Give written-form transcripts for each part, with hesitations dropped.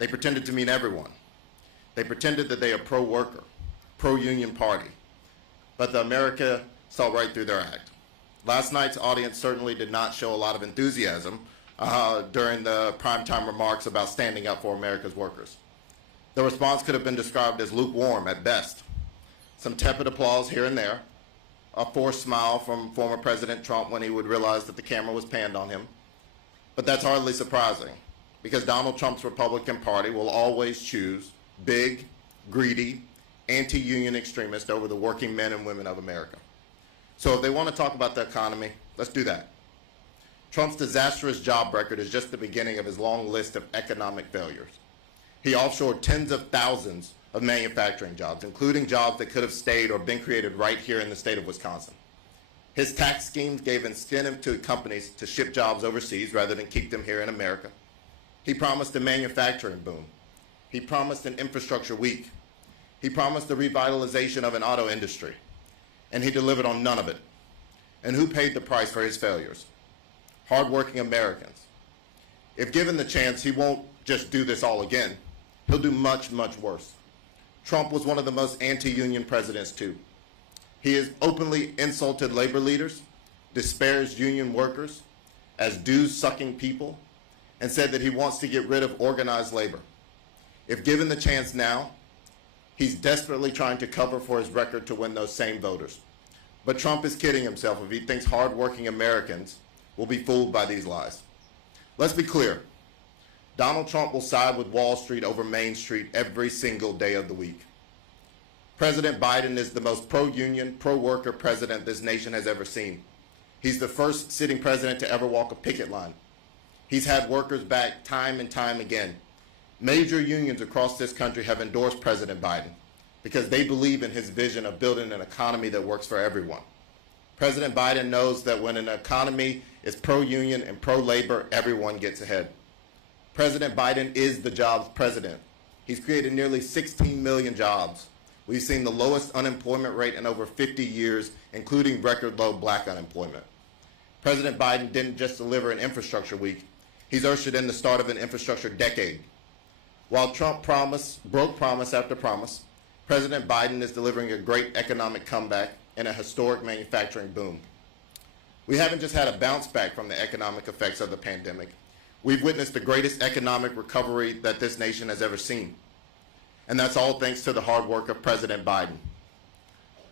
They pretended to mean everyone. They pretended that they are pro-worker, pro-union party. But the America saw right through their act. Last night's audience certainly did not show a lot of enthusiasm during the primetime remarks about standing up for America's workers. The response could have been described as lukewarm at best. Some tepid applause here and there, a forced smile from former President Trump when he would realize that the camera was panned on him. But that's hardly surprising, because Donald Trump's Republican Party will always choose big, greedy, anti-union extremists over the working men and women of America. So if they want to talk about the economy, let's do that. Trump's disastrous job record is just the beginning of his long list of economic failures. He offshored tens of thousands of manufacturing jobs, including jobs that could have stayed or been created right here in the state of Wisconsin. His tax schemes gave incentive to companies to ship jobs overseas rather than keep them here in America. He promised a manufacturing boom. He promised an infrastructure week. He promised the revitalization of an auto industry. And he delivered on none of it. And who paid the price for his failures? Hardworking Americans. If given the chance, he won't just do this all again. He'll do much, much worse. Trump was one of the most anti-union presidents too. He has openly insulted labor leaders, disparaged union workers as dues-sucking people, and said that he wants to get rid of organized labor. If given the chance now, he's desperately trying to cover for his record to win those same voters. But Trump is kidding himself if he thinks hardworking Americans will be fooled by these lies. Let's be clear. Donald Trump will side with Wall Street over Main Street every single day of the week. President Biden is the most pro-union, pro-worker president this nation has ever seen. He's the first sitting president to ever walk a picket line. He's had workers back time and time again. Major unions across this country have endorsed President Biden because they believe in his vision of building an economy that works for everyone. President Biden knows that when an economy is pro-union and pro-labor, everyone gets ahead. President Biden is the jobs president. He's created nearly 16 million jobs. We've seen the lowest unemployment rate in over 50 years, including record low black unemployment. President Biden didn't just deliver an infrastructure week. He's ushered in the start of an infrastructure decade. While Trump broke promise after promise, President Biden is delivering a great economic comeback and a historic manufacturing boom. We haven't just had a bounce back from the economic effects of the pandemic. We've witnessed the greatest economic recovery that this nation has ever seen. And that's all thanks to the hard work of President Biden.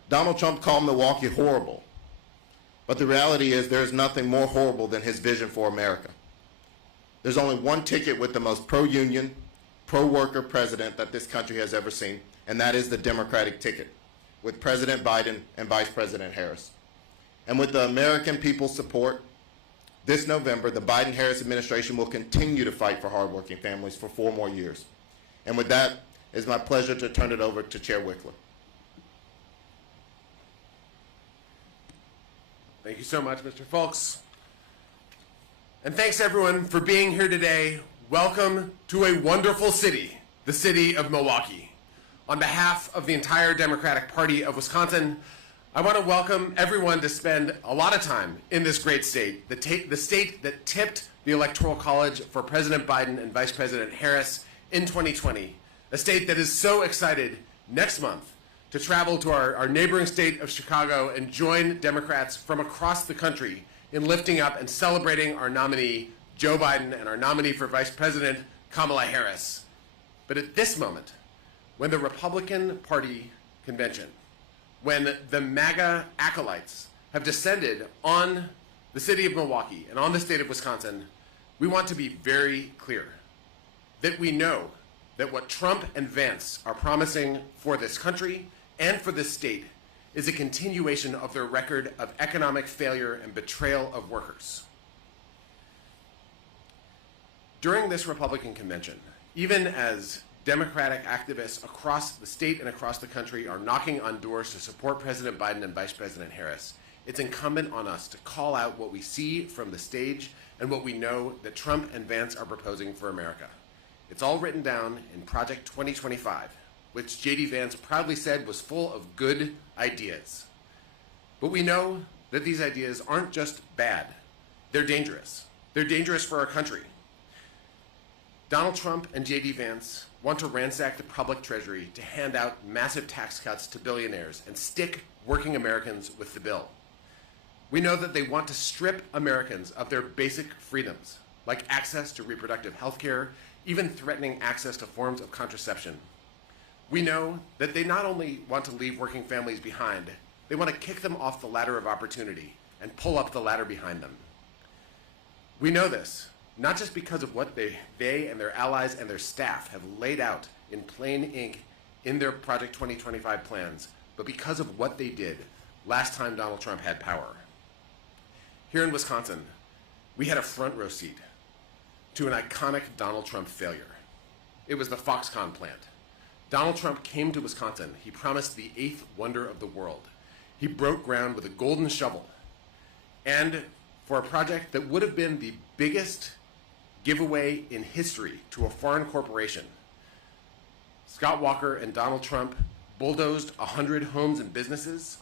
Donald Trump called Milwaukee horrible. But the reality is there's nothing more horrible than his vision for America. There's only one ticket with the most pro-union, pro-worker president that this country has ever seen, and that is the Democratic ticket, with President Biden and Vice President Harris. And with the American people's support, this November, the Biden-Harris administration will continue to fight for hardworking families for 4 more years. And with that, it's my pleasure to turn it over to Chair Wickler. Thank you so much, Mr. Folks. And thanks everyone for being here today. Welcome to a wonderful city, the city of Milwaukee. On behalf of the entire Democratic Party of Wisconsin, I want to welcome everyone to spend a lot of time in this great state, the state that tipped the Electoral College for President Biden and Vice President Harris in 2020, a state that is so excited next month to travel to our neighboring state of Chicago and join Democrats from across the country in lifting up and celebrating our nominee, Joe Biden, and our nominee for Vice President, Kamala Harris. But at this moment, when the Republican Party convention, when the MAGA acolytes have descended on the city of Milwaukee and on the state of Wisconsin, we want to be very clear that we know that what Trump and Vance are promising for this country and for this state is a continuation of their record of economic failure and betrayal of workers. During this Republican convention, even as Democratic activists across the state and across the country are knocking on doors to support President Biden and Vice President Harris, it's incumbent on us to call out what we see from the stage and what we know that Trump and Vance are proposing for America. It's all written down in Project 2025, which J.D. Vance proudly said was full of good ideas. But we know that these ideas aren't just bad, they're dangerous. They're dangerous for our country. Donald Trump and J.D. Vance want to ransack the public treasury to hand out massive tax cuts to billionaires and stick working Americans with the bill. We know that they want to strip Americans of their basic freedoms, like access to reproductive health care, even threatening access to forms of contraception. We know that they not only want to leave working families behind, they want to kick them off the ladder of opportunity and pull up the ladder behind them. We know this, not just because of what they and their allies and their staff have laid out in plain ink in their Project 2025 plans, but because of what they did last time Donald Trump had power. Here in Wisconsin, we had a front row seat to an iconic Donald Trump failure. It was the Foxconn plant. Donald Trump came to Wisconsin. He promised the eighth wonder of the world. He broke ground with a golden shovel. And for a project that would have been the biggest giveaway in history to a foreign corporation, Scott Walker and Donald Trump bulldozed 100 homes and businesses.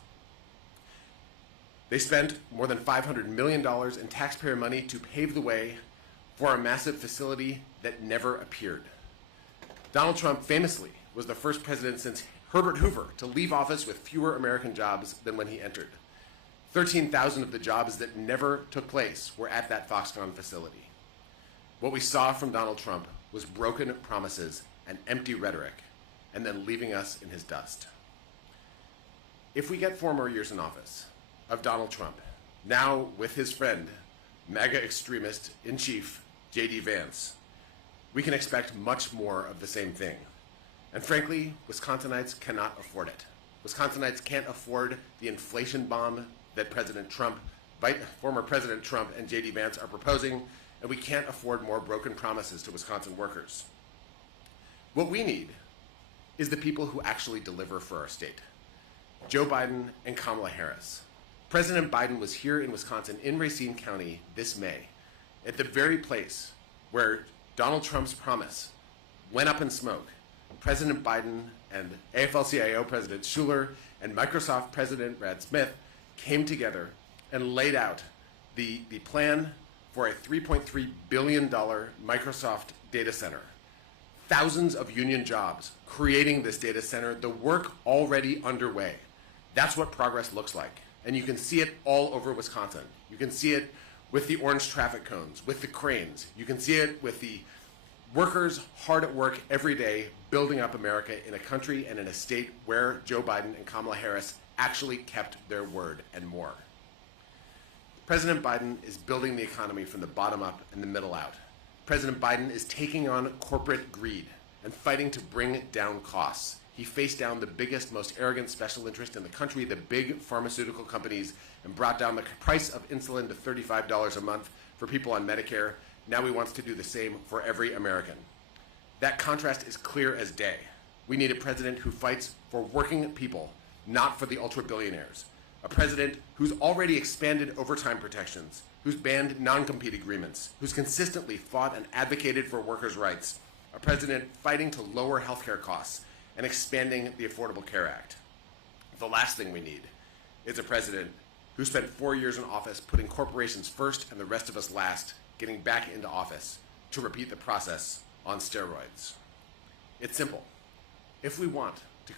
They spent more than $500 million in taxpayer money to pave the way for a massive facility that never appeared. Donald Trump famously was the first president since Herbert Hoover to leave office with fewer American jobs than when he entered. 13,000 of the jobs that never took place were at that Foxconn facility. What we saw from Donald Trump was broken promises and empty rhetoric, and then leaving us in his dust. If we get 4 more years in office of Donald Trump, now with his friend, MAGA extremist in chief, J.D. Vance, we can expect much more of the same thing. And frankly, Wisconsinites cannot afford it. Wisconsinites can't afford the inflation bomb that former President Trump and J.D. Vance are proposing, and we can't afford more broken promises to Wisconsin workers. What we need is the people who actually deliver for our state. Joe Biden and Kamala Harris. President Biden was here in Wisconsin, in Racine County, this May, at the very place where Donald Trump's promise went up in smoke. President Biden and AFL-CIO President Schuler and Microsoft President Brad Smith came together and laid out the plan for a $3.3 billion Microsoft data center. Thousands of union jobs creating this data center, the work already underway. That's what progress looks like. And you can see it all over Wisconsin. You can see it with the orange traffic cones, with the cranes. You can see it with the workers hard at work every day building up America in a country and in a state where Joe Biden and Kamala Harris actually kept their word and more. President Biden is building the economy from the bottom up and the middle out. President Biden is taking on corporate greed and fighting to bring down costs. He faced down the biggest, most arrogant special interest in the country, the big pharmaceutical companies, and brought down the price of insulin to $35 a month for people on Medicare. Now he wants to do the same for every American. That contrast is clear as day. We need a president who fights for working people, not for the ultra-billionaires. A president who's already expanded overtime protections, who's banned non-compete agreements, who's consistently fought and advocated for workers' rights. A president fighting to lower healthcare costs and expanding the Affordable Care Act. The last thing we need is a president who spent 4 years in office putting corporations first and the rest of us last, getting back into office to repeat the process on steroids. It's simple. If we want to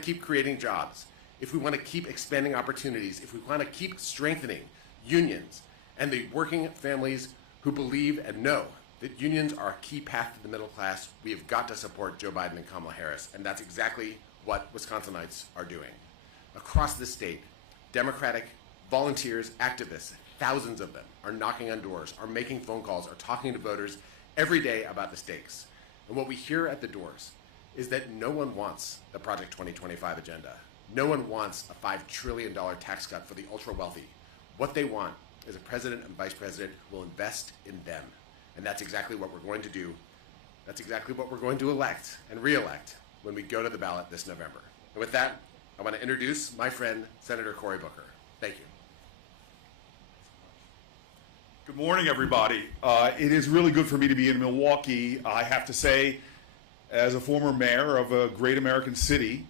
keep creating jobs, if we want to keep expanding opportunities, if we want to keep strengthening unions and the working families who believe and know that unions are a key path to the middle class, we have got to support Joe Biden and Kamala Harris, and that's exactly what Wisconsinites are doing. Across the state, Democratic volunteers, activists, thousands of them, are knocking on doors, are making phone calls, are talking to voters every day about the stakes. And what we hear at the doors is that no one wants the Project 2025 agenda. No one wants a $5 trillion tax cut for the ultra-wealthy. What they want is a president and vice president who will invest in them. And that's exactly what we're going to do. That's exactly what we're going to elect and re-elect when we go to the ballot this November. And with that, I want to introduce my friend, Senator Cory Booker. Thank you. Good morning, everybody. It is really good for me to be in Milwaukee. I have to say, as a former mayor of a great American city,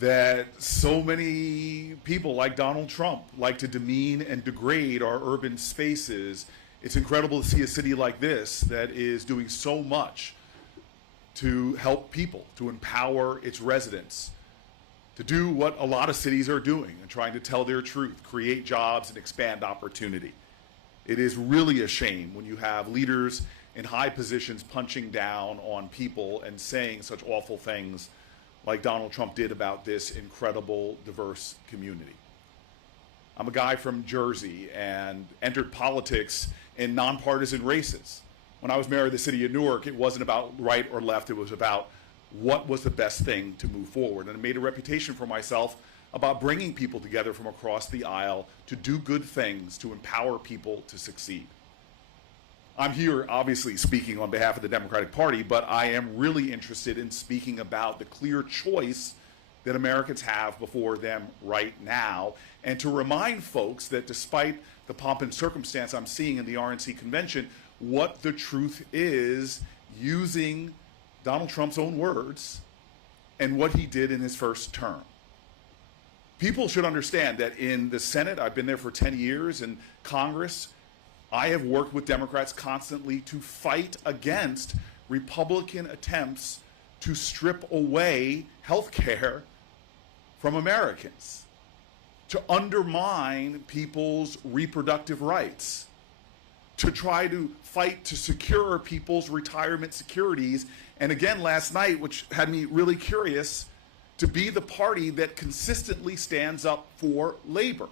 that so many people like Donald Trump like to demean and degrade our urban spaces It's incredible to see a city like this that is doing so much to help people, to empower its residents, to do what a lot of cities are doing and trying to tell their truth, create jobs, and expand opportunity. It is really a shame when you have leaders in high positions punching down on people and saying such awful things like Donald Trump did about this incredible, diverse community. I'm a guy from Jersey and entered politics in nonpartisan races. When I was mayor of the city of Newark, it wasn't about right or left, it was about what was the best thing to move forward. And I made a reputation for myself about bringing people together from across the aisle to do good things, to empower people to succeed. I'm here obviously speaking on behalf of the Democratic Party, but I am really interested in speaking about the clear choice that Americans have before them right now, and to remind folks that despite the pomp and circumstance I'm seeing in the RNC convention, what the truth is, using Donald Trump's own words and what he did in his first term. People should understand that in the Senate, I've been there for 10 years, in Congress, I have worked with Democrats constantly to fight against Republican attempts to strip away health care from Americans, to undermine people's reproductive rights, to try to fight to secure people's retirement securities. And again, last night, which had me really curious, to be the party that consistently stands up for labor.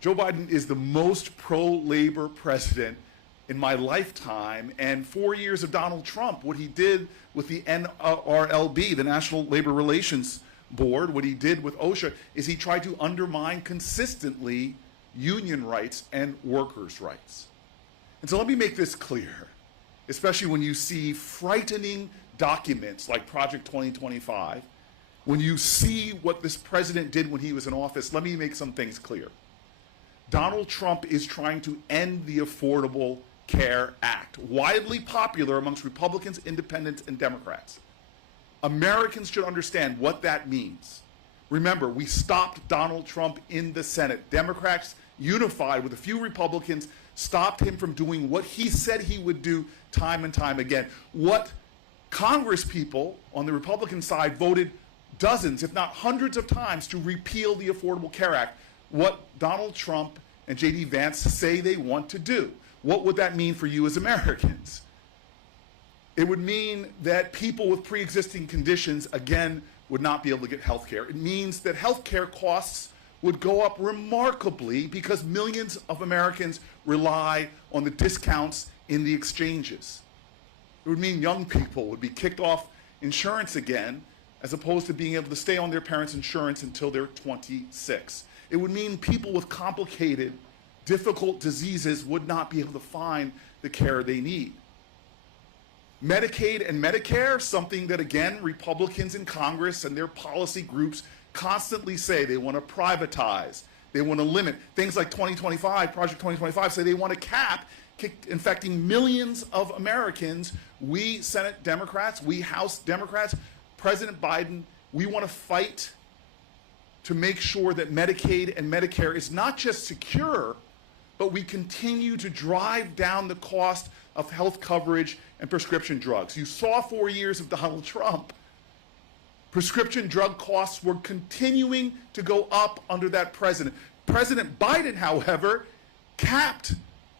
Joe Biden is the most pro-labor president in my lifetime, and 4 years of Donald Trump, what he did with the NRLB, the National Labor Relations Board, what he did with OSHA, is he tried to undermine consistently union rights and workers' rights. And so let me make this clear, especially when you see frightening documents like Project 2025, when you see what this president did when he was in office, let me make some things clear. Donald Trump is trying to end the Affordable Care Act, widely popular amongst Republicans, independents, and Democrats. Americans should understand what that means. Remember, we stopped Donald Trump in the Senate. Democrats, unified with a few Republicans, stopped him from doing what he said he would do time and time again. What Congress people on the Republican side voted dozens, if not hundreds of times to repeal the Affordable Care Act. What Donald Trump and J.D. Vance say they want to do. What would that mean for you as Americans? It would mean that people with pre-existing conditions, again, would not be able to get health care. It means that health care costs would go up remarkably because millions of Americans rely on the discounts in the exchanges. It would mean young people would be kicked off insurance again, as opposed to being able to stay on their parents' insurance until they're 26. It would mean people with complicated, difficult diseases would not be able to find the care they need. Medicaid and Medicare, something that, again, Republicans in Congress and their policy groups constantly say they want to privatize, they want to limit. Things like 2025, Project 2025, say they want to cap, infecting millions of Americans. We Senate Democrats, we House Democrats, President Biden, we want to fight to make sure that Medicaid and Medicare is not just secure, but we continue to drive down the cost of health coverage and prescription drugs. You saw 4 years of Donald Trump. Prescription drug costs were continuing to go up under that president. President Biden, however, capped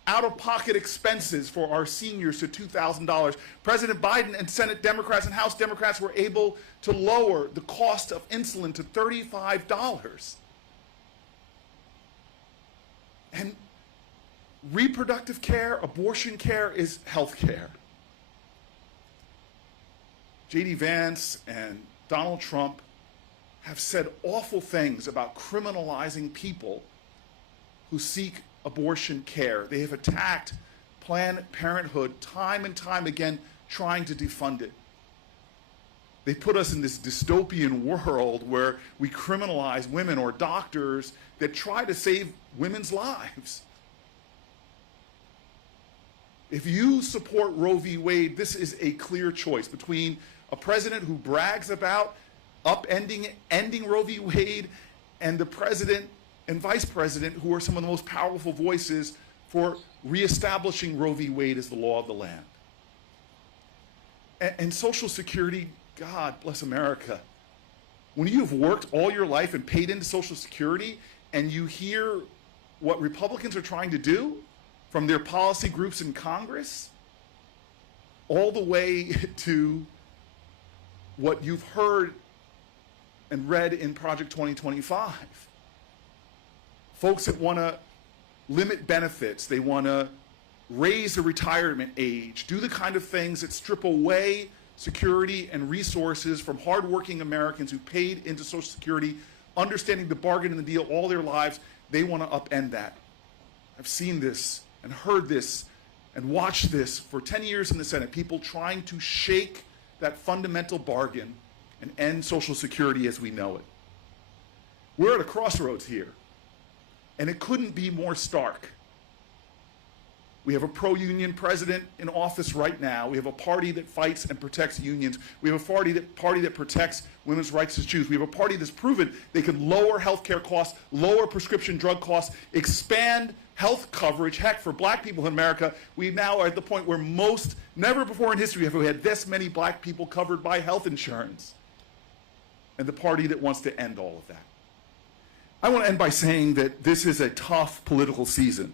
out-of-pocket expenses for our seniors to $2,000. President Biden and Senate Democrats and House Democrats were able to lower the cost of insulin to $35. And reproductive care, abortion care is health care. J.D. Vance and Donald Trump have said awful things about criminalizing people who seek abortion care. They have attacked Planned Parenthood time and time again, trying to defund it. They put us in this dystopian world where we criminalize women or doctors that try to save women's lives. If you support Roe v. Wade, this is a clear choice between a president who brags about ending Roe v. Wade and the president and vice president who are some of the most powerful voices for reestablishing Roe v. Wade as the law of the land. And Social Security, God bless America. When you have worked all your life and paid into Social Security and you hear what Republicans are trying to do from their policy groups in Congress, all the way to what you've heard and read in Project 2025. Folks that want to limit benefits, they want to raise the retirement age, do the kind of things that strip away security and resources from hardworking Americans who paid into Social Security, understanding the bargain and the deal all their lives. They want to upend that. I've seen this and heard this and watched this for 10 years in the Senate, people trying to shake that fundamental bargain and end Social Security as we know it. We're at a crossroads here, and it couldn't be more stark. We have a pro-union president in office right now. We have a party that fights and protects unions. We have a party that protects women's rights to choose. We have a party that's proven they can lower healthcare costs, lower prescription drug costs, expand health coverage. Heck, for black people in America, we now are at the point where never before in history have we had this many black people covered by health insurance. And the party that wants to end all of that. I want to end by saying that this is a tough political season.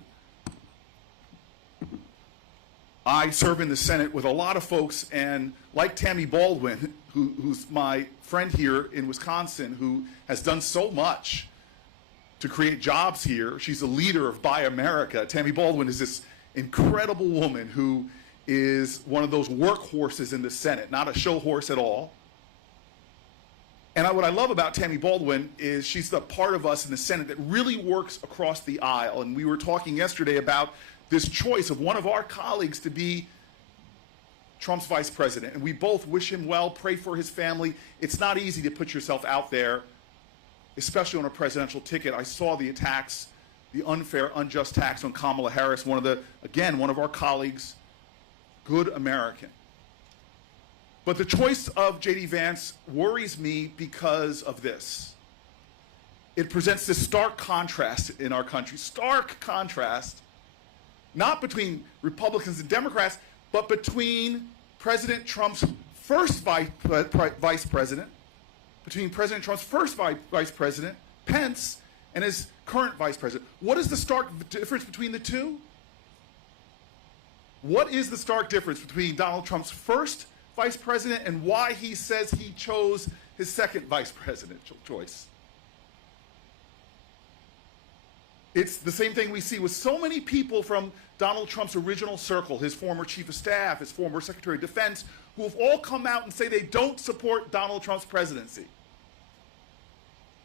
I serve in the Senate with a lot of folks, and like Tammy Baldwin, who's my friend here in Wisconsin, who has done so much to create jobs here. She's a leader of Buy America. Tammy Baldwin is this incredible woman who is one of those workhorses in the Senate, not a show horse at all. And what I love about Tammy Baldwin is she's the part of us in the Senate that really works across the aisle. And we were talking yesterday about this choice of one of our colleagues to be Trump's vice president. And we both wish him well, pray for his family. It's not easy to put yourself out there, especially on a presidential ticket. I saw the attacks, the unfair, unjust attacks on Kamala Harris, one of our colleagues, good American. But the choice of J.D. Vance worries me because of this. It presents this stark contrast in our country, stark contrast, not between Republicans and Democrats, but between President Trump's first vice president, between President Trump's first vice president, Pence, and his current vice president. What is the stark difference between the two? What is the stark difference between Donald Trump's first vice president and why he says he chose his second vice presidential choice? It's the same thing we see with so many people from Donald Trump's original circle, his former chief of staff, his former secretary of defense, who have all come out and say they don't support Donald Trump's presidency.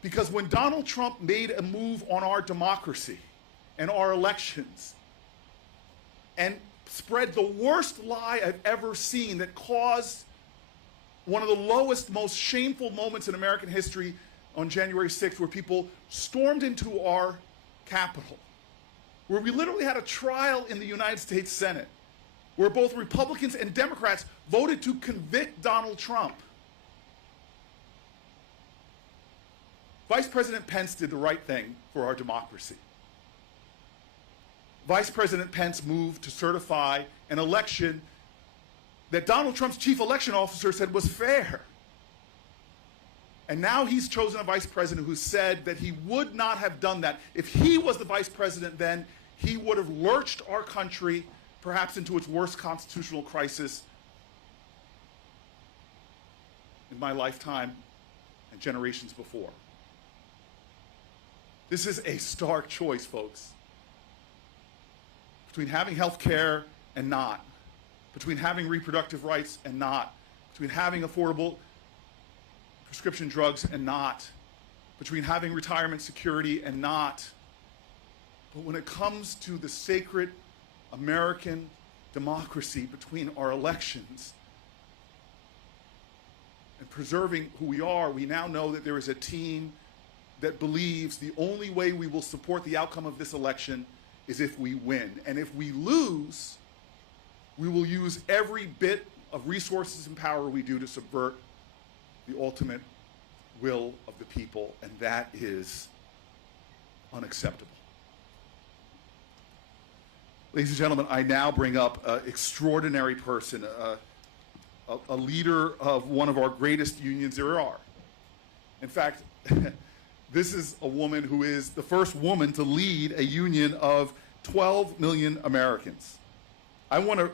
Because when Donald Trump made a move on our democracy and our elections and spread the worst lie I've ever seen that caused one of the lowest, most shameful moments in American history on January 6th, where people stormed into our Capitol, where we literally had a trial in the United States Senate, where both Republicans and Democrats voted to convict Donald Trump. Vice President Pence did the right thing for our democracy. Vice President Pence moved to certify an election that Donald Trump's chief election officer said was fair. And now he's chosen a vice president who said that he would not have done that. If he was the vice president then, he would have lurched our country perhaps into its worst constitutional crisis in my lifetime and generations before. This is a stark choice, folks, between having health care and not, between having reproductive rights and not, between having affordable prescription drugs and not, between having retirement security and not. But when it comes to the sacred American democracy, between our elections and preserving who we are, we now know that there is a team that believes the only way we will support the outcome of this election is if we win. And if we lose, we will use every bit of resources and power we do to subvert the ultimate will of the people, and that is unacceptable. Ladies and gentlemen, I now bring up an extraordinary person, a leader of one of our greatest unions there are. In fact, this is a woman who is the first woman to lead a union of 12 million Americans. I want to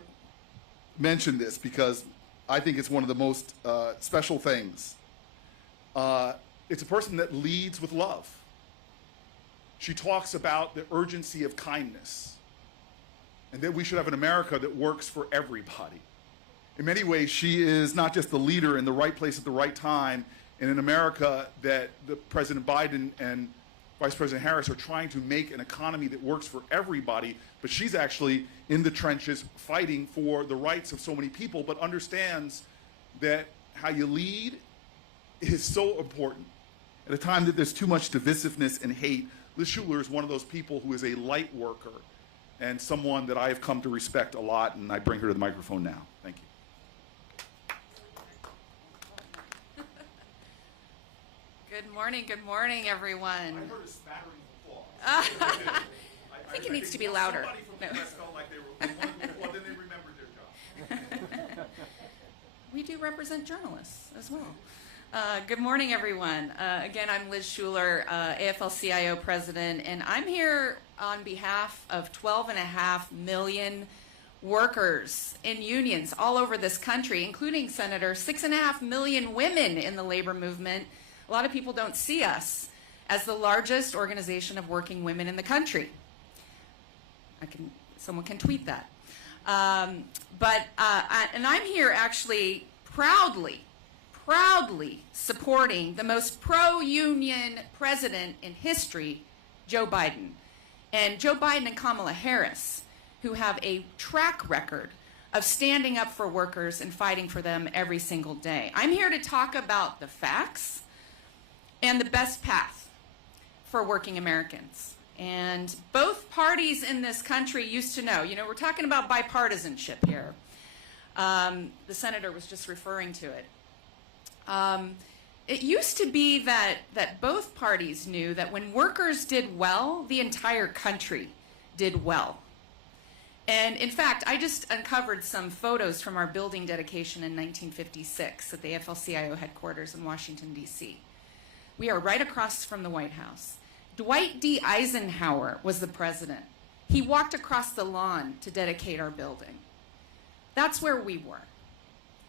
mention this because I think it's one of the most special things. It's a person that leads with love. She talks about the urgency of kindness and that we should have an America that works for everybody. In many ways, she is not just the leader in the right place at the right time in an America that President Biden and Vice President Harris are trying to make an economy that works for everybody, but she's actually in the trenches fighting for the rights of so many people, but understands that how you lead is so important. At a time that there's too much divisiveness and hate, Liz Shuler is one of those people who is a light worker and someone that I have come to respect a lot, and I bring her to the microphone now. Thank you. Good morning, everyone. I heard a spattering of applause. I think it needs to be louder. Somebody from the press felt like they were, well, then they remembered their job. We do represent journalists as well. Good morning, everyone. Again, I'm Liz Shuler, AFL-CIO president, and I'm here on behalf of 12.5 million workers in unions all over this country, including, Senator, 6.5 million women in the labor movement. A lot of people don't see us as the largest organization of working women in the country. Someone can tweet that. And I'm here actually proudly supporting the most pro-union president in history, Joe Biden. And Joe Biden and Kamala Harris, who have a track record of standing up for workers and fighting for them every single day. I'm here to talk about the facts and the best path for working Americans. And both parties in this country used to know. You know, we're talking about bipartisanship here. The senator was just referring to it. It used to be that both parties knew that when workers did well, the entire country did well. And in fact, I just uncovered some photos from our building dedication in 1956 at the AFL-CIO headquarters in Washington, D.C. We are right across from the White House. Dwight D. Eisenhower was the president. He walked across the lawn to dedicate our building. That's where we were.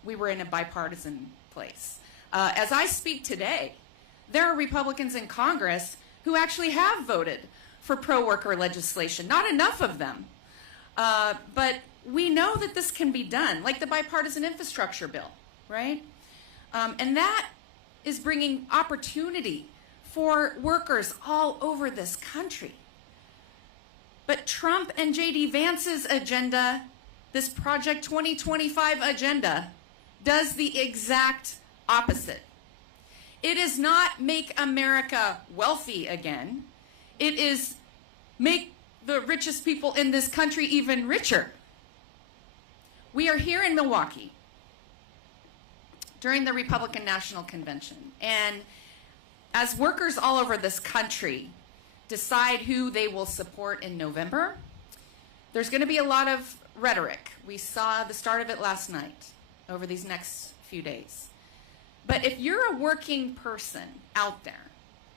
We were in a bipartisan place. As I speak today, there are Republicans in Congress who actually have voted for pro-worker legislation. Not enough of them. But we know that this can be done, like the bipartisan infrastructure bill, right? And that is bringing opportunity for workers all over this country. But Trump and J.D. Vance's agenda, this Project 2025 agenda, does the exact opposite. It is not make America wealthy again. It is make the richest people in this country even richer. We are here in Milwaukee during the Republican National Convention, and as workers all over this country decide who they will support in November, there's going to be a lot of rhetoric. We saw the start of it last night over these next few days. But if you're a working person out there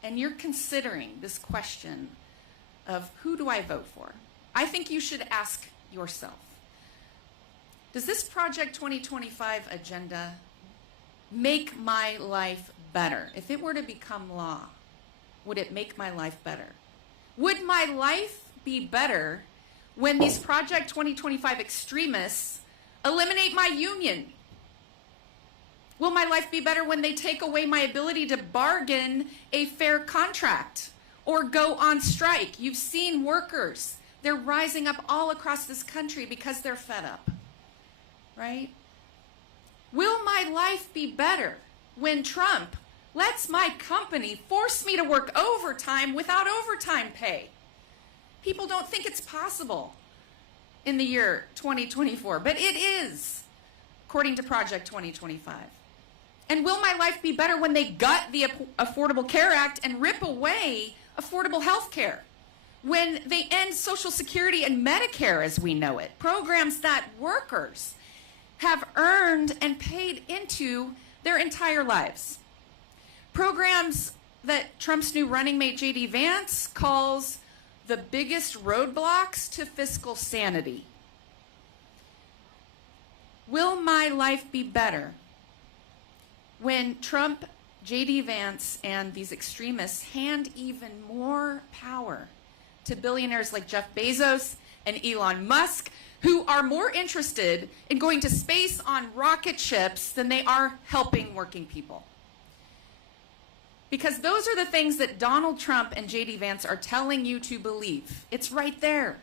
and you're considering this question of who do I vote for, I think you should ask yourself, does this Project 2025 agenda make my life better? If it were to become law, would it make my life better? Would my life be better when these Project 2025 extremists eliminate my union? Will my life be better when they take away my ability to bargain a fair contract or go on strike? You've seen workers. They're rising up all across this country because they're fed up, right? Will my life be better when Trump lets my company force me to work overtime without overtime pay? People don't think it's possible in the year 2024, but it is, according to Project 2025. And will my life be better when they gut the Affordable Care Act and rip away affordable health care? when they end Social Security and Medicare as we know it, programs that workers have earned and paid into their entire lives. Programs that Trump's new running mate J.D. Vance calls the biggest roadblocks to fiscal sanity. Will my life be better when Trump, J.D. Vance, and these extremists hand even more power to billionaires like Jeff Bezos and Elon Musk, who are more interested in going to space on rocket ships than they are helping working people? Because those are the things that Donald Trump and J.D. Vance are telling you to believe. It's right there.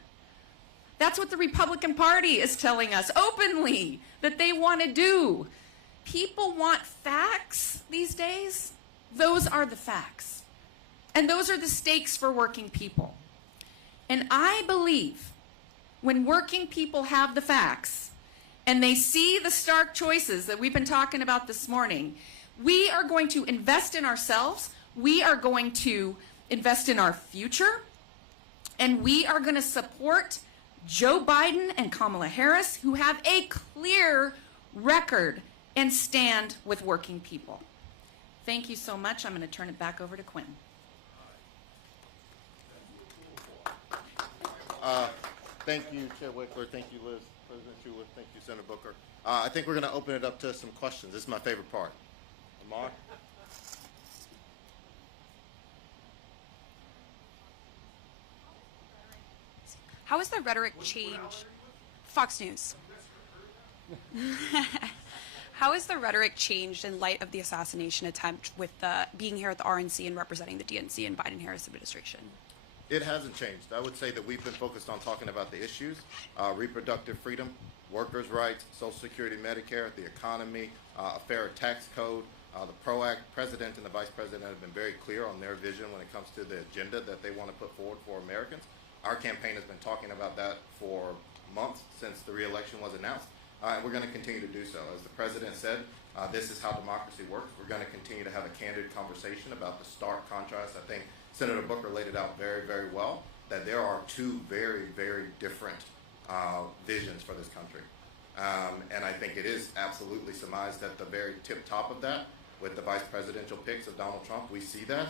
That's what the Republican Party is telling us openly that they want to do. People want facts these days. Those are the facts. And those are the stakes for working people. And I believe when working people have the facts and they see the stark choices that we've been talking about this morning, we are going to invest in ourselves, we are going to invest in our future, and we are going to support Joe Biden and Kamala Harris, who have a clear record and stand with working people. Thank you so much. I'm going to turn it back over to Quinn. Thank you, Chair Wickler. Thank you, Liz. President Schuler. Thank you, Senator Booker. I think we're going to open it up to some questions. This is my favorite part. Amar? How has the rhetoric changed? Fox News. How has the rhetoric changed in light of the assassination attempt with being here at the RNC and representing the DNC and Biden-Harris administration? It hasn't changed. I would say that we've been focused on talking about the issues, reproductive freedom, workers' rights, Social Security, Medicare, the economy, a fairer tax code. The President and the Vice President have been very clear on their vision when it comes to the agenda that they want to put forward for Americans. Our campaign has been talking about that for months since the re-election was announced, and we're going to continue to do so. As the President said, this is how democracy works. We're going to continue to have a candid conversation about the stark contrast. I think Senator Booker laid it out very, very well, that there are two very, very different visions for this country. And I think it is absolutely surmised at the very tip top of that with the vice presidential picks of Donald Trump. We see that.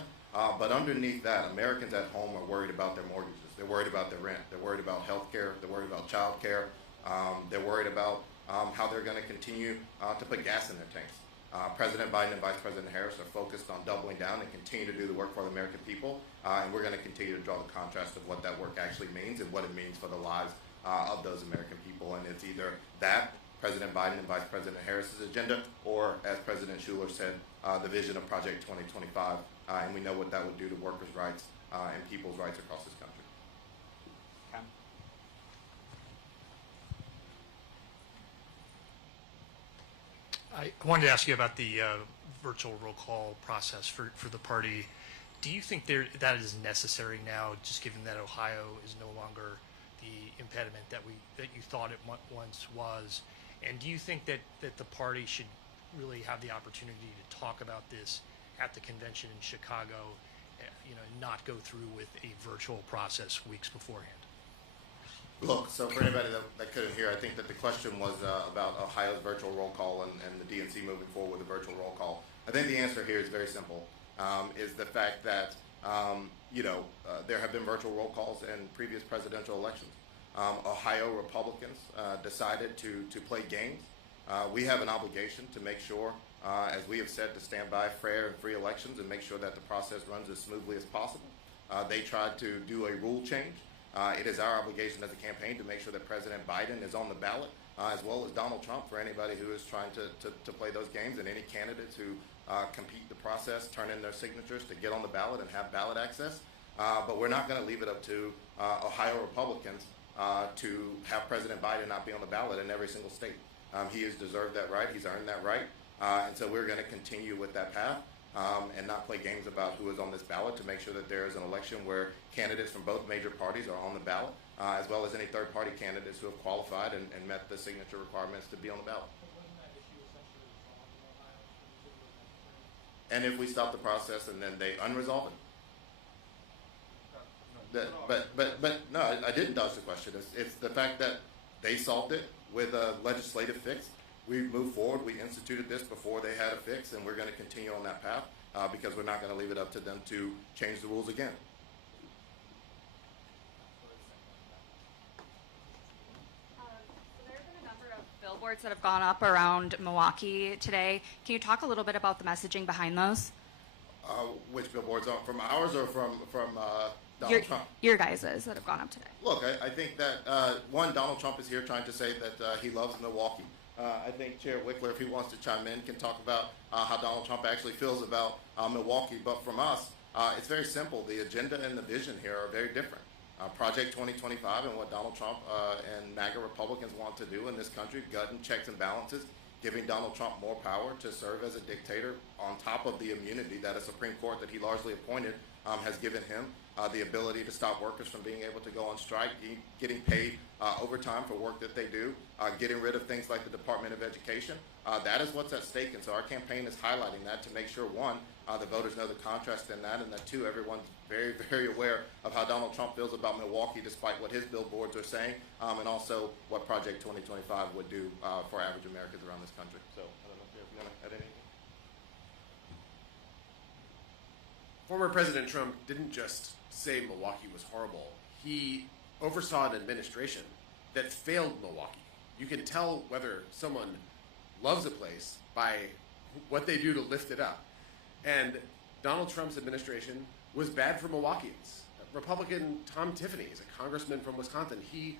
But underneath that, Americans at home are worried about their mortgages. They're worried about their rent. They're worried about health care. They're worried about child care. They're worried about how they're going to continue to put gas in their tanks. President Biden and Vice President Harris are focused on doubling down and continue to do the work for the American people. And we're going to continue to draw the contrast of what that work actually means and what it means for the lives of those American people. And it's either that, President Biden and Vice President Harris's agenda, or, as President Schuler said, the vision of Project 2025. And we know what that would do to workers' rights and people's rights across this country. I wanted to ask you about the virtual roll call process for the party. Do you think that is necessary now, just given that Ohio is no longer the impediment that you thought it once was? And do you think that the party should really have the opportunity to talk about this at the convention in Chicago, not go through with a virtual process weeks beforehand? Look, so for anybody that couldn't hear, I think that the question was about Ohio's virtual roll call and the DNC moving forward with a virtual roll call. I think the answer here is very simple, is the fact that, there have been virtual roll calls in previous presidential elections. Ohio Republicans decided to play games. We have an obligation to make sure, as we have said, to stand by fair and free elections and make sure that the process runs as smoothly as possible. They tried to do a rule change. It is our obligation as a campaign to make sure that President Biden is on the ballot, as well as Donald Trump, for anybody who is trying to play those games, and any candidates who compete the process, turn in their signatures to get on the ballot and have ballot access. But we're not going to leave it up to Ohio Republicans to have President Biden not be on the ballot in every single state. He has deserved that right. He's earned that right. And so we're going to continue with that path. And not play games about who is on this ballot, to make sure that there is an election where candidates from both major parties are on the ballot, as well as any third-party candidates who have qualified and met the signature requirements to be on the ballot. And if we stop the process and then they unresolve it? No, I didn't dodge the question. It's the fact that they solved it with a legislative fix. We moved forward. We instituted this before they had a fix, and we're going to continue on that path because we're not going to leave it up to them to change the rules again. So there have been a number of billboards that have gone up around Milwaukee today. Can you talk a little bit about the messaging behind those? Which billboards are from ours or from Donald Trump? Your guys's that have gone up today. Look, I think that one, Donald Trump is here trying to say that he loves Milwaukee. I think Chair Wickler, if he wants to chime in, can talk about how Donald Trump actually feels about Milwaukee. But from us, it's very simple. The agenda and the vision here are very different. Project 2025 and what Donald Trump and MAGA Republicans want to do in this country, gutting checks and balances, giving Donald Trump more power to serve as a dictator on top of the immunity that a Supreme Court that he largely appointed has given him, the ability to stop workers from being able to go on strike, getting paid overtime for work that they do, getting rid of things like the Department of Education. That is what's at stake, and so our campaign is highlighting that to make sure, one, the voters know the contrast in that, and that, two, everyone's very, very aware of how Donald Trump feels about Milwaukee despite what his billboards are saying, and also what Project 2025 would do for average Americans around this country. So I don't know if you want to add anything. Former President Trump didn't just say Milwaukee was horrible. He oversaw an administration that failed Milwaukee. You can tell whether someone loves a place by what they do to lift it up. And Donald Trump's administration was bad for Milwaukeeans. Republican Tom Tiffany is a congressman from Wisconsin. He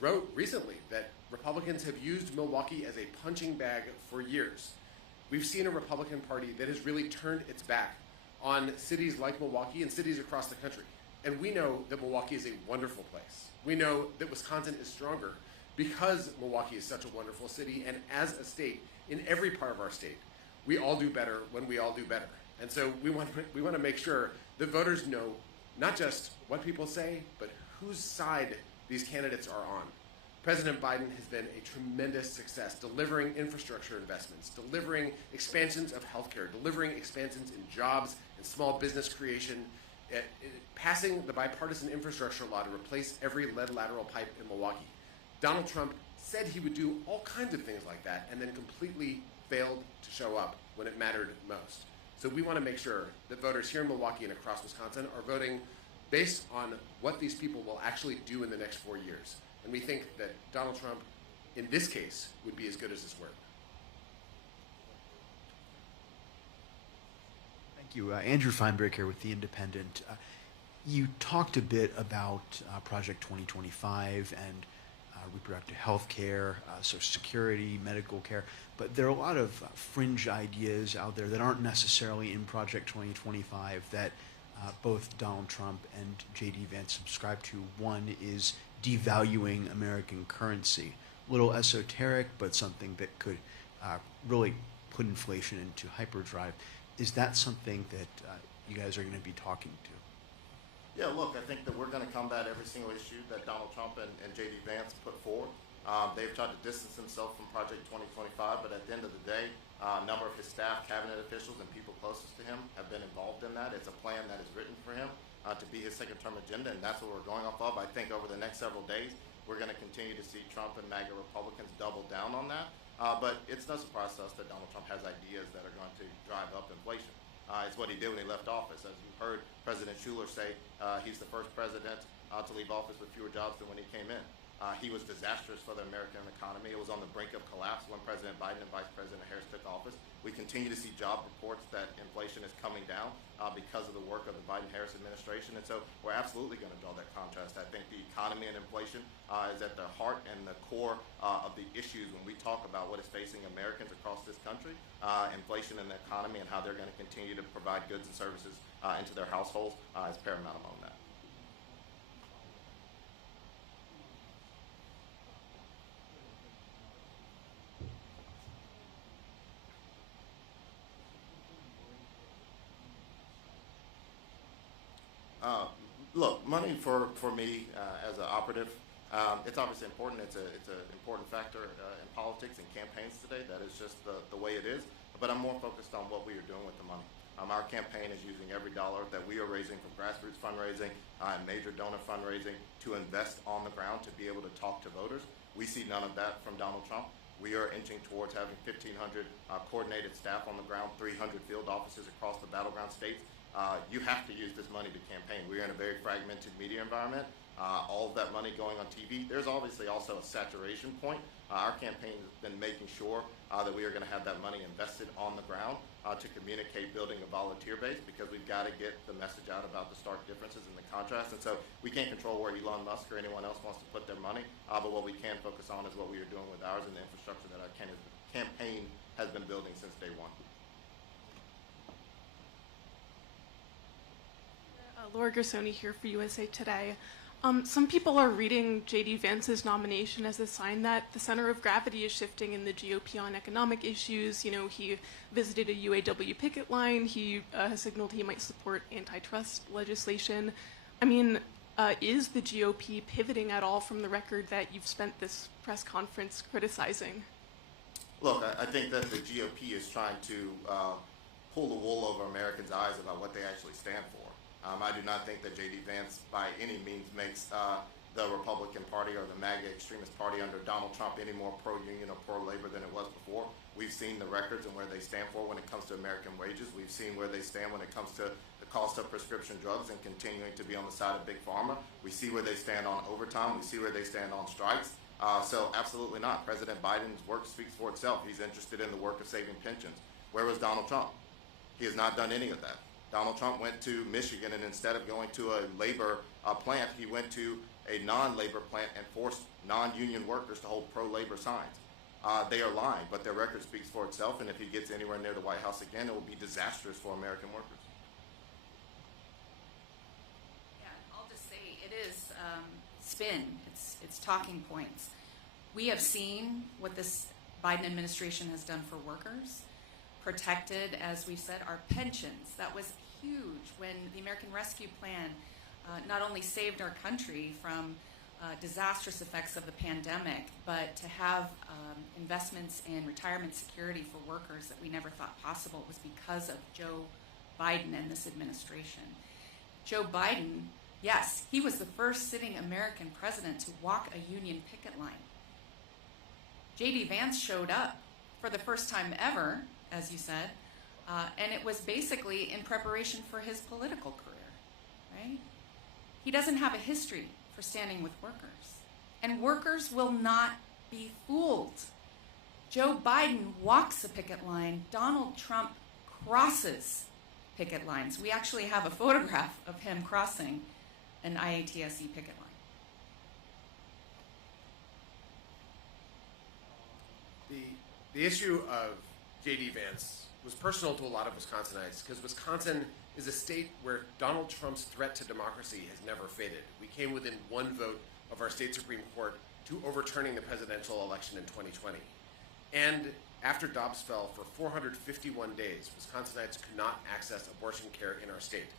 wrote recently that Republicans have used Milwaukee as a punching bag for years. We've seen a Republican Party that has really turned its back on cities like Milwaukee and cities across the country. And we know that Milwaukee is a wonderful place. We know that Wisconsin is stronger because Milwaukee is such a wonderful city, and as a state, in every part of our state, we all do better when we all do better. And so we want to make sure that voters know not just what people say, but whose side these candidates are on. President Biden has been a tremendous success delivering infrastructure investments, delivering expansions of healthcare, delivering expansions in jobs and small business creation, passing the bipartisan infrastructure law to replace every lead lateral pipe in Milwaukee. Donald Trump said he would do all kinds of things like that and then completely failed to show up when it mattered most. So we want to make sure that voters here in Milwaukee and across Wisconsin are voting based on what these people will actually do in the next 4 years. And we think that Donald Trump, in this case, would be as good as his word. Thank you. Andrew Feinberg here with The Independent. You talked a bit about Project 2025 and reproductive health care, Social Security, medical care, but there are a lot of fringe ideas out there that aren't necessarily in Project 2025 that both Donald Trump and J.D. Vance subscribe to. One is devaluing American currency. A little esoteric, but something that could really put inflation into hyperdrive. Is that something that you guys are going to be talking to? Yeah, look, I think that we're going to combat every single issue that Donald Trump and J.D. Vance put forward. They've tried to distance themselves from Project 2025, but at the end of the day, a number of his staff, cabinet officials, and people closest to him have been involved in that. It's a plan that is written for him to be his second-term agenda, and that's what we're going off of. I think over the next several days, we're going to continue to see Trump and MAGA Republicans double down on that. But it's no surprise to us that Donald Trump has ideas that are going to drive up inflation. It's what he did when he left office. As you heard President Schuler say, he's the first president to leave office with fewer jobs than when he came in. He was disastrous for the American economy. It was on the brink of collapse when President Biden and Vice President Harris took office. We continue to see job reports that inflation is coming down because of the work of the Biden-Harris administration. And so we're absolutely going to draw that contrast. I think the economy and inflation is at the heart and the core of the issues when we talk about what is facing Americans across this country. Inflation and the economy and how they're going to continue to provide goods and services into their households is paramount among that. Look, money for me as an operative, it's obviously important. It's an important factor in politics and campaigns today. That is just the way it is. But I'm more focused on what we are doing with the money. Our campaign is using every dollar that we are raising from grassroots fundraising and major donor fundraising to invest on the ground to be able to talk to voters. We see none of that from Donald Trump. We are inching towards having 1,500 coordinated staff on the ground, 300 field offices across the battleground states. You have to use this money to campaign. We are in a very fragmented media environment. All of that money going on TV. There's obviously also a saturation point. Our campaign has been making sure that we are going to have that money invested on the ground to communicate building a volunteer base, because we've got to get the message out about the stark differences and the contrast. And so we can't control where Elon Musk or anyone else wants to put their money, but what we can focus on is what we are doing with ours and the infrastructure that our campaign has been building since day one. Laura Gersoni here for USA Today. Some people are reading J.D. Vance's nomination as a sign that the center of gravity is shifting in the GOP on economic issues. You know, he visited a UAW picket line. He has signaled he might support antitrust legislation. I mean, is the GOP pivoting at all from the record that you've spent this press conference criticizing? Look, I think that the GOP is trying to pull the wool over Americans' eyes about what they actually stand for. I do not think that J.D. Vance by any means makes the Republican Party or the MAGA extremist party under Donald Trump any more pro-union or pro-labor than it was before. We've seen the records and where they stand for when it comes to American wages. We've seen where they stand when it comes to the cost of prescription drugs and continuing to be on the side of Big Pharma. We see where they stand on overtime. We see where they stand on strikes. So absolutely not. President Biden's work speaks for itself. He's interested in the work of saving pensions. Where was Donald Trump? He has not done any of that. Donald Trump went to Michigan, and instead of going to a labor plant, he went to a non-labor plant and forced non-union workers to hold pro-labor signs. They are lying, but their record speaks for itself, and if he gets anywhere near the White House again, it will be disastrous for American workers. Yeah, I'll just say it is spin. It's talking points. We have seen what this Biden administration has done for workers. Protected, as we've said, our pensions. That was huge when the American Rescue Plan not only saved our country from disastrous effects of the pandemic, but to have investments in retirement security for workers that we never thought possible. It was because of Joe Biden and this administration. Joe Biden, yes, he was the first sitting American president to walk a union picket line. J.D. Vance showed up for the first time ever, as you said, and it was basically in preparation for his political career, right? He doesn't have a history for standing with workers, and workers will not be fooled. Joe Biden walks a picket line. Donald Trump crosses picket lines. We actually have a photograph of him crossing an IATSE picket line. The issue of J.D. Vance was personal to a lot of Wisconsinites because Wisconsin is a state where Donald Trump's threat to democracy has never faded. We came within one vote of our state Supreme Court to overturning the presidential election in 2020. And after Dobbs fell for 451 days, Wisconsinites could not access abortion care in our state.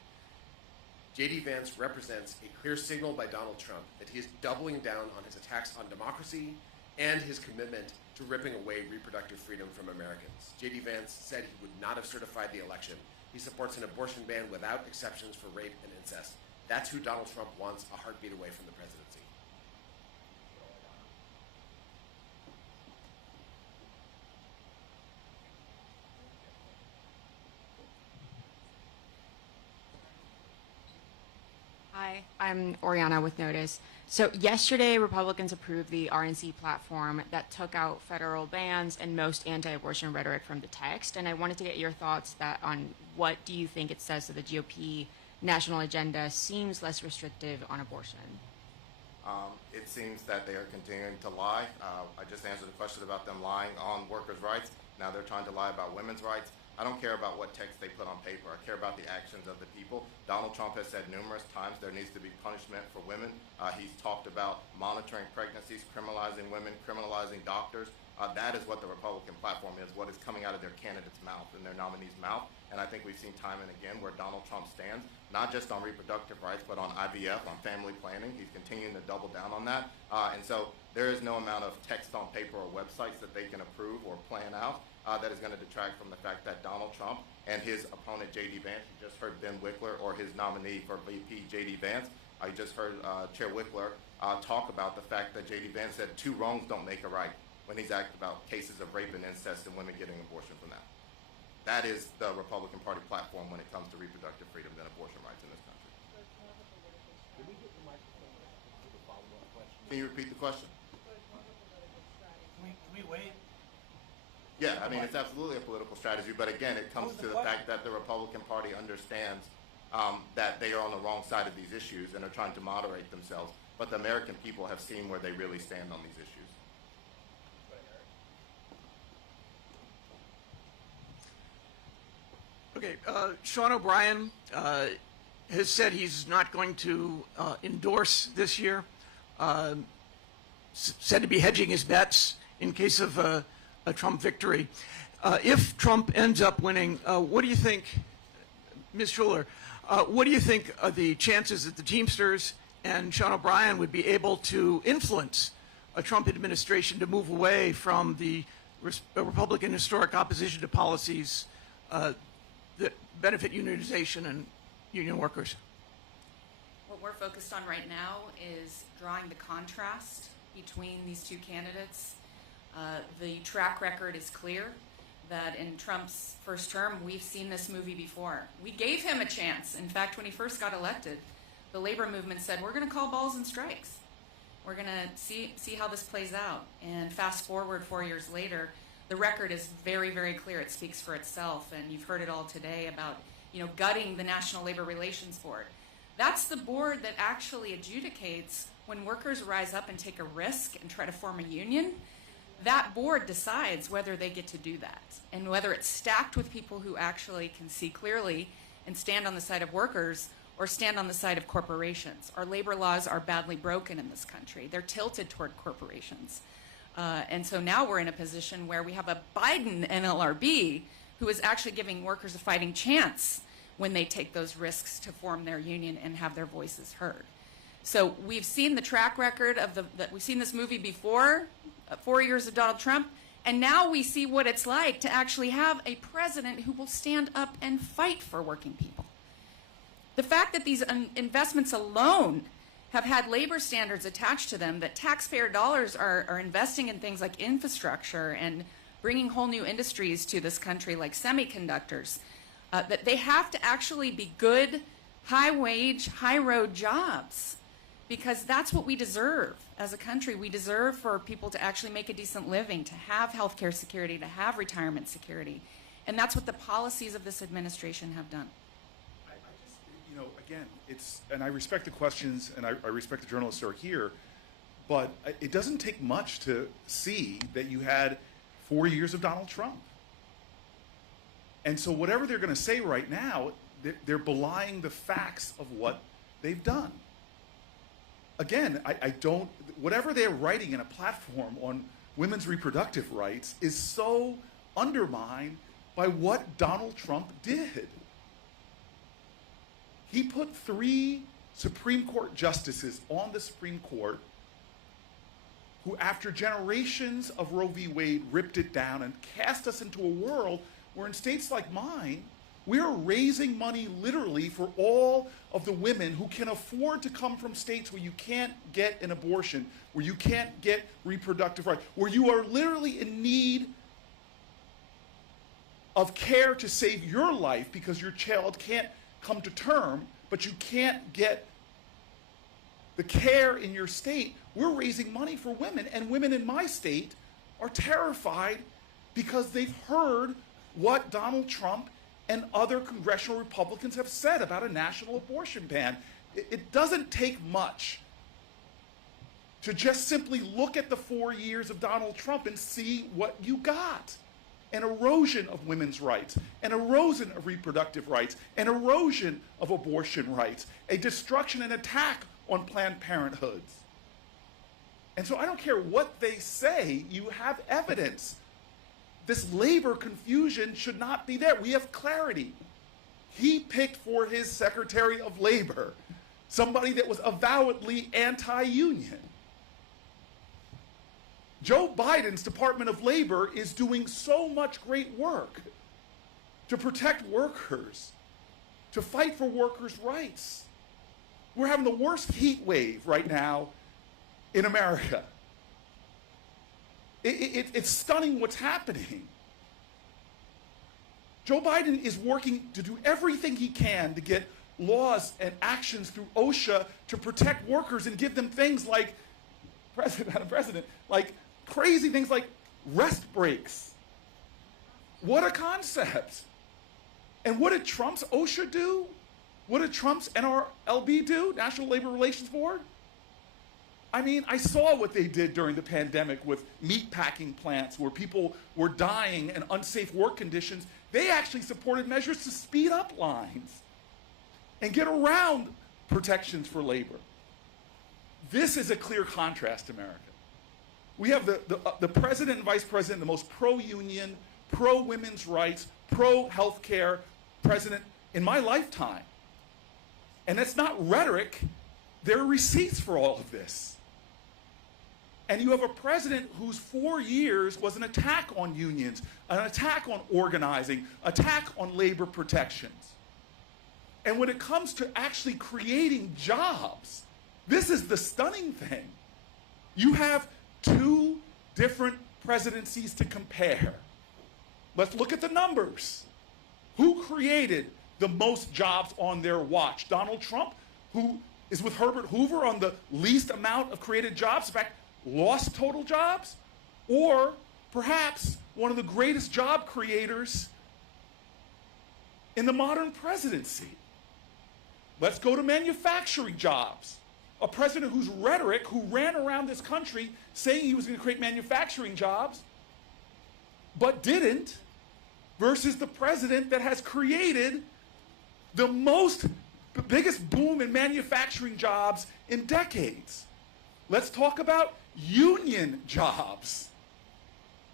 J.D. Vance represents a clear signal by Donald Trump that he is doubling down on his attacks on democracy and his commitment to ripping away reproductive freedom from Americans. J.D. Vance said he would not have certified the election. He supports an abortion ban without exceptions for rape and incest. That's who Donald Trump wants a heartbeat away from the presidency. Hi, I'm Oriana with Notice. So yesterday, Republicans approved the RNC platform that took out federal bans and most anti-abortion rhetoric from the text. And I wanted to get your thoughts on what do you think it says to the GOP national agenda seems less restrictive on abortion? It seems that they are continuing to lie. I just answered a question about them lying on workers' rights. Now they're trying to lie about women's rights. I don't care about what text they put on paper. I care about the actions of the people. Donald Trump has said numerous times there needs to be punishment for women. He's talked about monitoring pregnancies, criminalizing women, criminalizing doctors. That is what the Republican platform is, what is coming out of their candidate's mouth and their nominee's mouth. And I think we've seen time and again where Donald Trump stands, not just on reproductive rights, but on IVF, on family planning. He's continuing to double down on that. And so there is no amount of text on paper or websites that they can approve or plan out that is going to detract from the fact that Donald Trump and his opponent, J.D. Vance, you just heard Ben Wickler, or his nominee for VP, J.D. Vance, you just heard Chair Wickler talk about the fact that J.D. Vance said 2 wrongs don't make a right when he's asked about cases of rape and incest and women getting abortion from that. That is the Republican Party platform when it comes to reproductive freedom and abortion rights in this country. Can you repeat the question? Can we wait? Yeah, I mean, it's absolutely a political strategy, but again, it comes to the fact that the Republican Party understands that they are on the wrong side of these issues and are trying to moderate themselves, but the American people have seen where they really stand on these issues. Okay, Sean O'Brien has said he's not going to endorse this year, said to be hedging his bets in case of a Trump victory. If Trump ends up winning, what do you think, Ms. Schuler, what do you think are the chances that the Teamsters and Sean O'Brien would be able to influence a Trump administration to move away from the Republican historic opposition to policies that benefit unionization and union workers? What we're focused on right now is drawing the contrast between these two candidates. The track record is clear that in Trump's first term, we've seen this movie before. We gave him a chance. In fact, when he first got elected, the labor movement said, we're going to call balls and strikes. We're going to see how this plays out. And fast forward 4 years later, the record is very, very clear. It speaks for itself, and you've heard it all today about, gutting the National Labor Relations Board. That's the board that actually adjudicates when workers rise up and take a risk and try to form a union. That board decides whether they get to do that, and whether it's stacked with people who actually can see clearly and stand on the side of workers or stand on the side of corporations. Our labor laws are badly broken in this country. They're tilted toward corporations. And so now we're in a position where we have a Biden NLRB who is actually giving workers a fighting chance when they take those risks to form their union and have their voices heard. So we've seen the track record of we've seen this movie before, 4 years of Donald Trump, and now we see what it's like to actually have a president who will stand up and fight for working people. The fact that these investments alone have had labor standards attached to them, that taxpayer dollars are investing in things like infrastructure and bringing whole new industries to this country like semiconductors, that they have to actually be good, high-wage, high-road jobs, because that's what we deserve as a country. We deserve for people to actually make a decent living, to have health care security, to have retirement security. And that's what the policies of this administration have done. Again, and I respect the questions, and I respect the journalists who are here, but it doesn't take much to see that you had 4 years of Donald Trump. And so whatever they're going to say right now, they're belying the facts of what they've done. Again, whatever they're writing in a platform on women's reproductive rights is so undermined by what Donald Trump did. He put 3 Supreme Court justices on the Supreme Court who, after generations of Roe v. Wade, ripped it down and cast us into a world where in states like mine, we're raising money literally for all of the women who can afford to come from states where you can't get an abortion, where you can't get reproductive rights, where you are literally in need of care to save your life because your child can't come to term, but you can't get the care in your state. We're raising money for women, and women in my state are terrified because they've heard what Donald Trump and other congressional Republicans have said about a national abortion ban. It doesn't take much to just simply look at the 4 years of Donald Trump and see what you got. An erosion of women's rights, an erosion of reproductive rights, an erosion of abortion rights, a destruction and attack on Planned Parenthoods. And so I don't care what they say, you have evidence. This labor confusion should not be there. We have clarity. He picked for his Secretary of Labor somebody that was avowedly anti-union. Joe Biden's Department of Labor is doing so much great work to protect workers, to fight for workers' rights. We're having the worst heat wave right now in America. It's stunning what's happening. Joe Biden is working to do everything he can to get laws and actions through OSHA to protect workers and give them things like, Madam President, like crazy things like rest breaks. What a concept. And what did Trump's OSHA do? What did Trump's NLRB do, National Labor Relations Board? I mean, I saw what they did during the pandemic with meatpacking plants where people were dying in unsafe work conditions. They actually supported measures to speed up lines and get around protections for labor. This is a clear contrast to America. We have the president and vice president, the most pro-union, pro-women's rights, pro-healthcare president in my lifetime. And that's not rhetoric. There are receipts for all of this. And you have a president whose 4 years was an attack on unions, an attack on organizing, attack on labor protections. And when it comes to actually creating jobs, this is the stunning thing. You have two different presidencies to compare. Let's look at the numbers. Who created the most jobs on their watch? Donald Trump, who is with Herbert Hoover on the least amount of created jobs, in fact, lost total jobs? Or perhaps one of the greatest job creators in the modern presidency? Let's go to manufacturing jobs. A president whose rhetoric, who ran around this country saying he was going to create manufacturing jobs, but didn't, versus the president that has created the biggest boom in manufacturing jobs in decades. Let's talk about union jobs.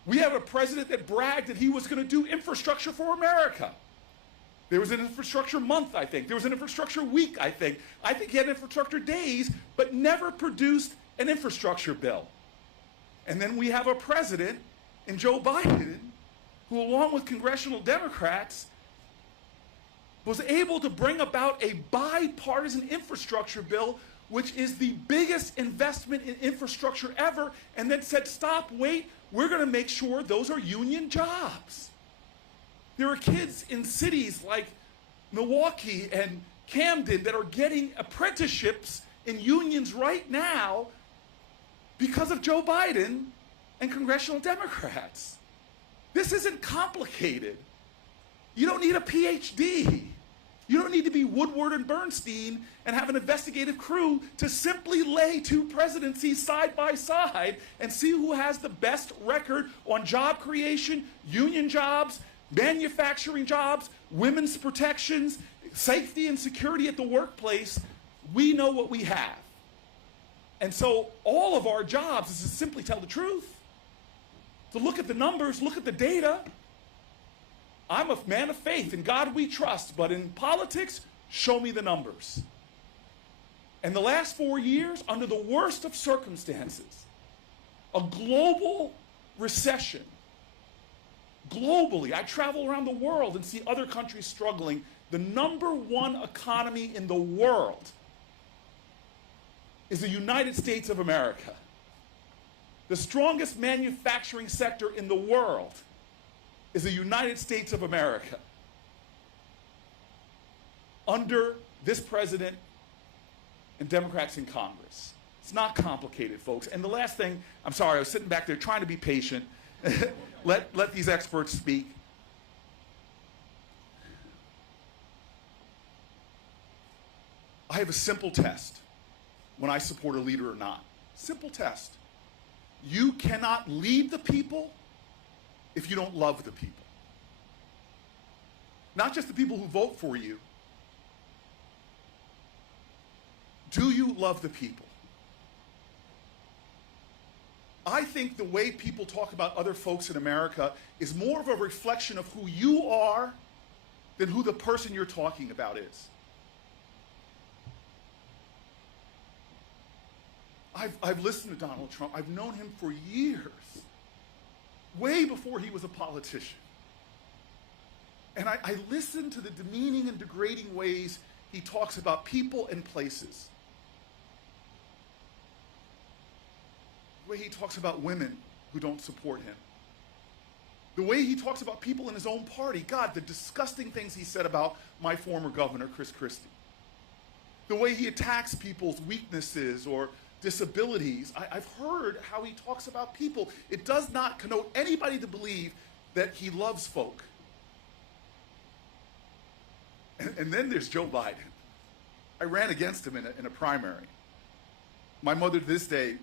We have a president that bragged that he was going to do infrastructure for America. There was an infrastructure month, I think. There was an infrastructure week, I think. I think he had infrastructure days, but never produced an infrastructure bill. And then we have a president in Joe Biden who, along with congressional Democrats, was able to bring about a bipartisan infrastructure bill, which is the biggest investment in infrastructure ever, and then said, stop, wait, we're going to make sure those are union jobs. There are kids in cities like Milwaukee and Camden that are getting apprenticeships in unions right now because of Joe Biden and congressional Democrats. This isn't complicated. You don't need a PhD. You don't need to be Woodward and Bernstein and have an investigative crew to simply lay two presidencies side by side and see who has the best record on job creation, union jobs, manufacturing jobs, women's protections, safety and security at the workplace. We know what we have. And so all of our jobs is to simply tell the truth. To look at the numbers, look at the data. I'm a man of faith. In God we trust. But in politics, show me the numbers. And the last 4 years, under the worst of circumstances, a global recession. Globally, I travel around the world and see other countries struggling. The #1 economy in the world is the United States of America. The strongest manufacturing sector in the world is the United States of America. Under this president and Democrats in Congress. It's not complicated, folks. And the last thing, I'm sorry, I was sitting back there trying to be patient. Let these experts speak. I have a simple test when I support a leader or not. Simple test. You cannot lead the people if you don't love the people. Not just the people who vote for you. Do you love the people? I think the way people talk about other folks in America is more of a reflection of who you are than who the person you're talking about is. I've listened to Donald Trump. I've known him for years, way before he was a politician. And I listen to the demeaning and degrading ways he talks about people and places. The way he talks about women who don't support him. The way he talks about people in his own party. God, the disgusting things he said about my former governor, Chris Christie. The way he attacks people's weaknesses or disabilities. I've heard how he talks about people. It does not connote anybody to believe that he loves folk. And then there's Joe Biden. I ran against him in a primary. My mother to this day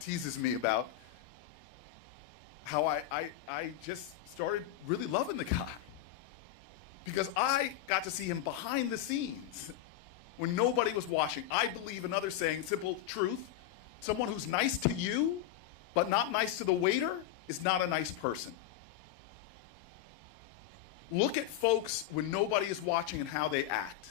teases me about how I just started really loving the guy. Because I got to see him behind the scenes when nobody was watching. I believe another saying, simple truth, someone who's nice to you but not nice to the waiter is not a nice person. Look at folks when nobody is watching and how they act.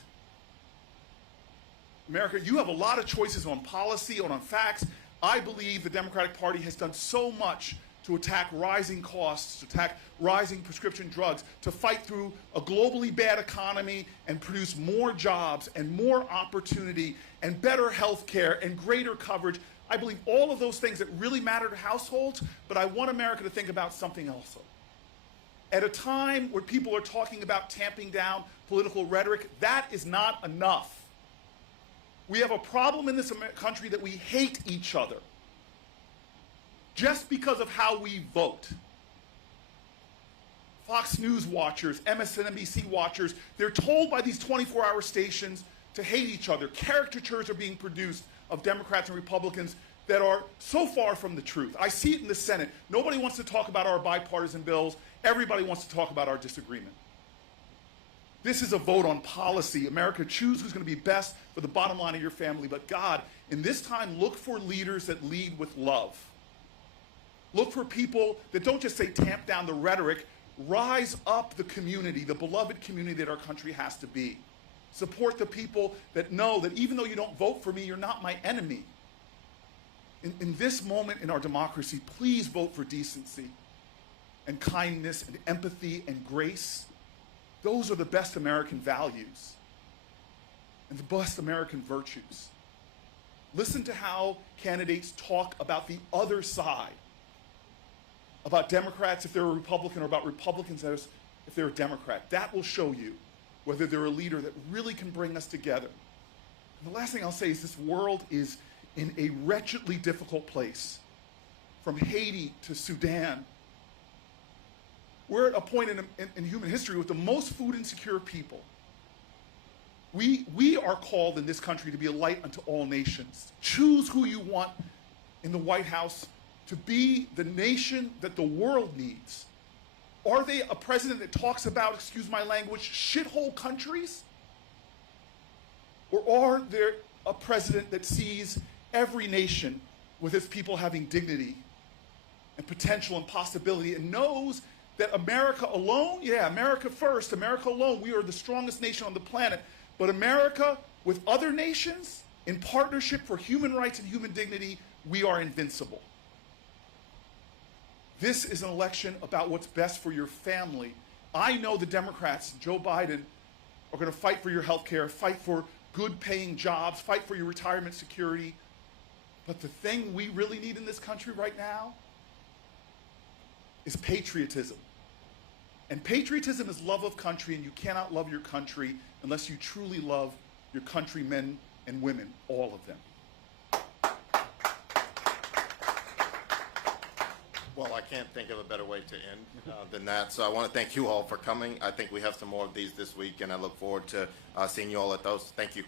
America, you have a lot of choices on policy, on facts. I believe the Democratic Party has done so much to attack rising costs, to attack rising prescription drugs, to fight through a globally bad economy and produce more jobs and more opportunity and better health care and greater coverage. I believe all of those things that really matter to households, but I want America to think about something else. At a time where people are talking about tamping down political rhetoric, that is not enough. We have a problem in this country that we hate each other just because of how we vote. Fox News watchers, MSNBC watchers, they're told by these 24-hour stations to hate each other. Caricatures are being produced of Democrats and Republicans that are so far from the truth. I see it in the Senate. Nobody wants to talk about our bipartisan bills. Everybody wants to talk about our disagreement. This is a vote on policy. America, choose who's going to be best for the bottom line of your family. But God, in this time, look for leaders that lead with love. Look for people that don't just say tamp down the rhetoric, rise up the community, the beloved community that our country has to be. Support the people that know that even though you don't vote for me, you're not my enemy. In this moment in our democracy, please vote for decency and kindness and empathy and grace. Those are the best American values and the best American virtues. Listen to how candidates talk about the other side, about Democrats if they're a Republican or about Republicans if they're a Democrat. That will show you whether they're a leader that really can bring us together. And the last thing I'll say is this world is in a wretchedly difficult place. From Haiti to Sudan, we're at a point in human history with the most food insecure people. We are called in this country to be a light unto all nations. Choose who you want in the White House to be the nation that the world needs. Are they a president that talks about, excuse my language, shithole countries? Or are they a president that sees every nation with its people having dignity and potential and possibility and knows that America alone, yeah, America first, America alone, we are the strongest nation on the planet. But America with other nations, in partnership for human rights and human dignity, we are invincible. This is an election about what's best for your family. I know the Democrats, Joe Biden, are going to fight for your health care, fight for good paying jobs, fight for your retirement security. But the thing we really need in this country right now is patriotism. And patriotism is love of country, and you cannot love your country unless you truly love your countrymen and women, all of them. Well, I can't think of a better way to end than that. So I want to thank you all for coming. I think we have some more of these this week, and I look forward to seeing you all at those. Thank you.